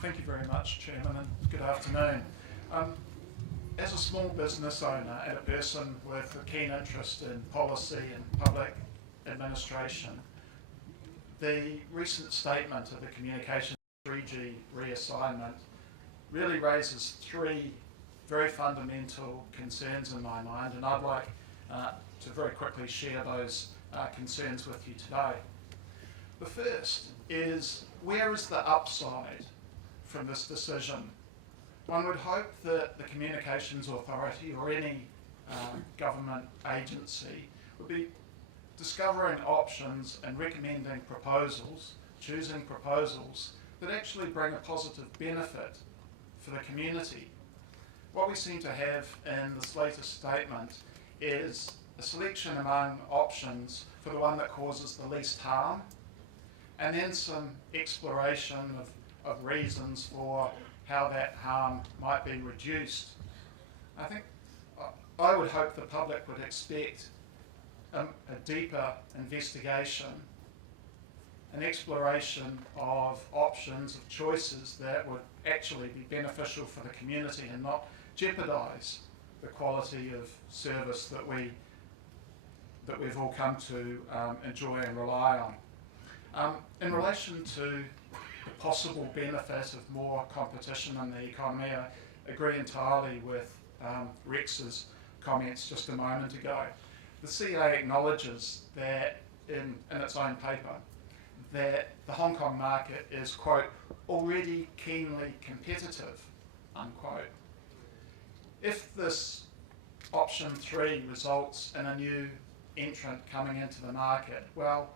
Thank you very much, Chairman, and good afternoon. As a small business owner and a person with a keen interest in policy and public administration, the recent statement of the Communications 3G reassignment really raises three very fundamental concerns in my mind, and I'd like to very quickly share those concerns with you today. The first is, where is the upside from this decision? One would hope that the Communications Authority or any government agency would be discovering options and recommending proposals, choosing proposals that actually bring a positive benefit for the community. What we seem to have in this latest statement is a selection among options for the one that causes the least harm, and then some exploration of reasons for how that harm might be reduced. I would hope the public would expect a deeper investigation, an exploration of options, of choices that would actually be beneficial for the community and not jeopardise the quality of service that we've all come to enjoy and rely on. In relation to the possible benefit of more competition in the economy, I agree entirely with Rex's comments just a moment ago. The CA acknowledges that in its own paper that the Hong Kong market is, quote, already keenly competitive, unquote. If this option 3 results in a new entrant coming into the market, well,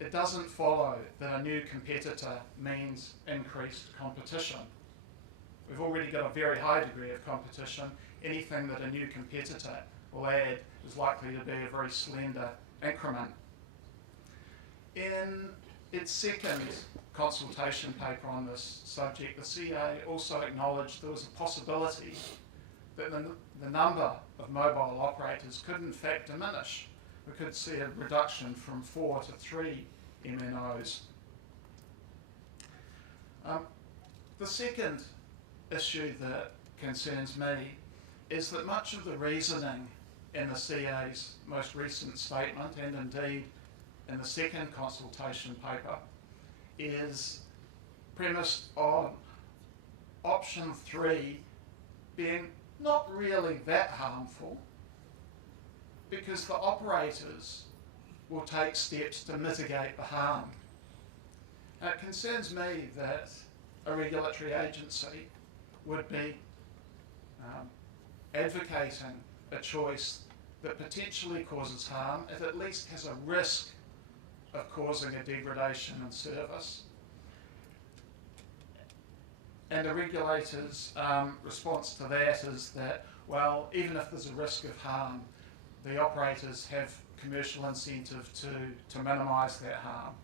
it doesn't follow that a new competitor means increased competition. We've already got a very high degree of competition. Anything that a new competitor will add is likely to be a very slender increment. In its second consultation paper on this subject, the CA also acknowledged there was a possibility that the number of mobile operators could in fact diminish. We could see a reduction from 4 to 3 MNOs. The second issue that concerns me is that much of the reasoning in the CA's most recent statement, and indeed in the second consultation paper, is premised on option 3 being not really that harmful, because the operators will take steps to mitigate the harm. Now, it concerns me that a regulatory agency would be advocating a choice that potentially causes harm, if at least has a risk of causing a degradation in service. And the regulator's response to that is that, well, even if there's a risk of harm, the operators have commercial incentive to minimise that harm.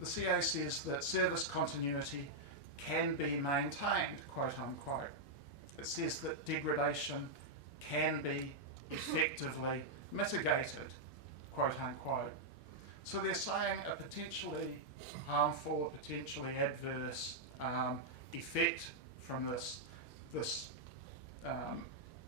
The CA says that service continuity can be maintained, quote unquote. It says that degradation can be effectively mitigated, quote unquote. So they're saying a potentially harmful, potentially adverse effect from this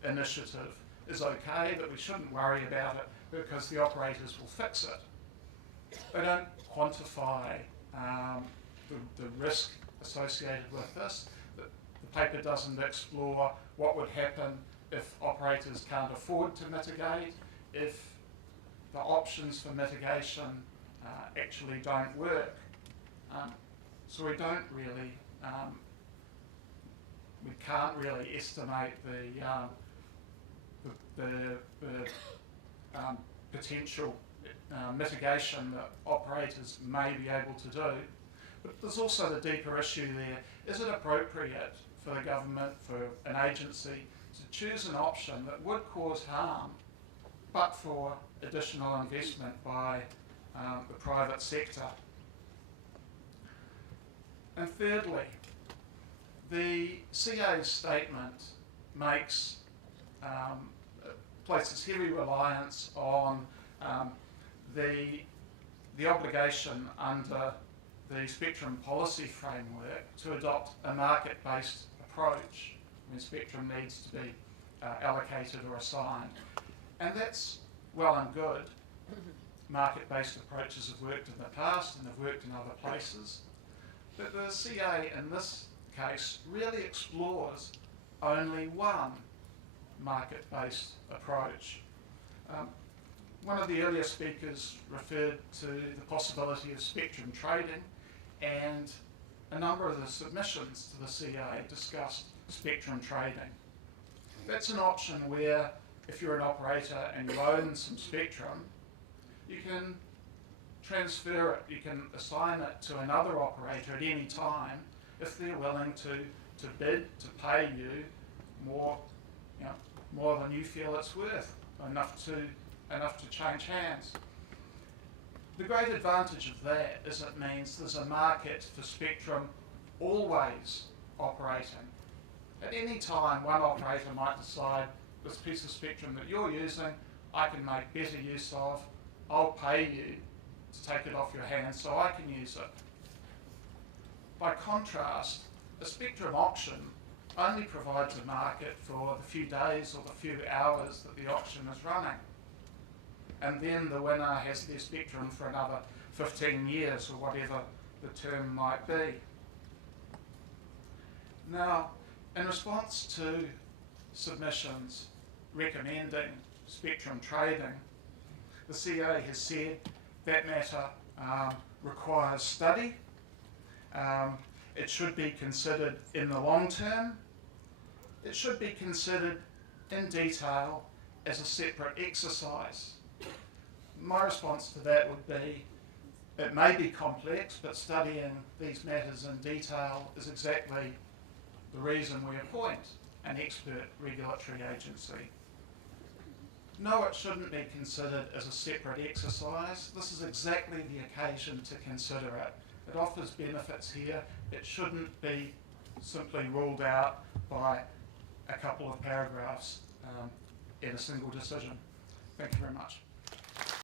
initiative is okay, but we shouldn't worry about it because the operators will fix it. They don't quantify the risk associated with this. The paper doesn't explore what would happen if operators can't afford to mitigate, if the options for mitigation actually don't work. So we don't really, we can't really estimate the potential mitigation that operators may be able to do. But there's also the deeper issue there. Is it appropriate for the government, for an agency, to choose an option that would cause harm, but for additional investment by the private sector? And thirdly, the CA's statement makes places heavy reliance on the obligation under the spectrum policy framework to adopt a market-based approach when spectrum needs to be allocated or assigned. And that's well and good. Market-based approaches have worked in the past and have worked in other places. But the CA in this case really explores only one market-based approach. One of the earlier speakers referred to the possibility of spectrum trading, and a number of the submissions to the CA discussed spectrum trading. That's an option where, if you're an operator and you own some spectrum, you can transfer it, you can assign it to another operator at any time if they're willing to bid, to pay you more than you feel it's worth, enough to change hands. The great advantage of that is it means there's a market for spectrum always operating. At any time, one operator might decide this piece of spectrum that you're using, I can make better use of, I'll pay you to take it off your hands so I can use it. By contrast, a spectrum auction only provides a market for the few days or the few hours that the auction is running. And then the winner has their spectrum for another 15 years or whatever the term might be. Now, in response to submissions recommending spectrum trading, the CA has said that matter requires study. It should be considered in the long term. It should be considered in detail as a separate exercise. My response to that would be, it may be complex, but studying these matters in detail is exactly the reason we appoint an expert regulatory agency. No, it shouldn't be considered as a separate exercise. This is exactly the occasion to consider it. It offers benefits here. It shouldn't be simply ruled out by a couple of paragraphs in a single decision. Thank you very much.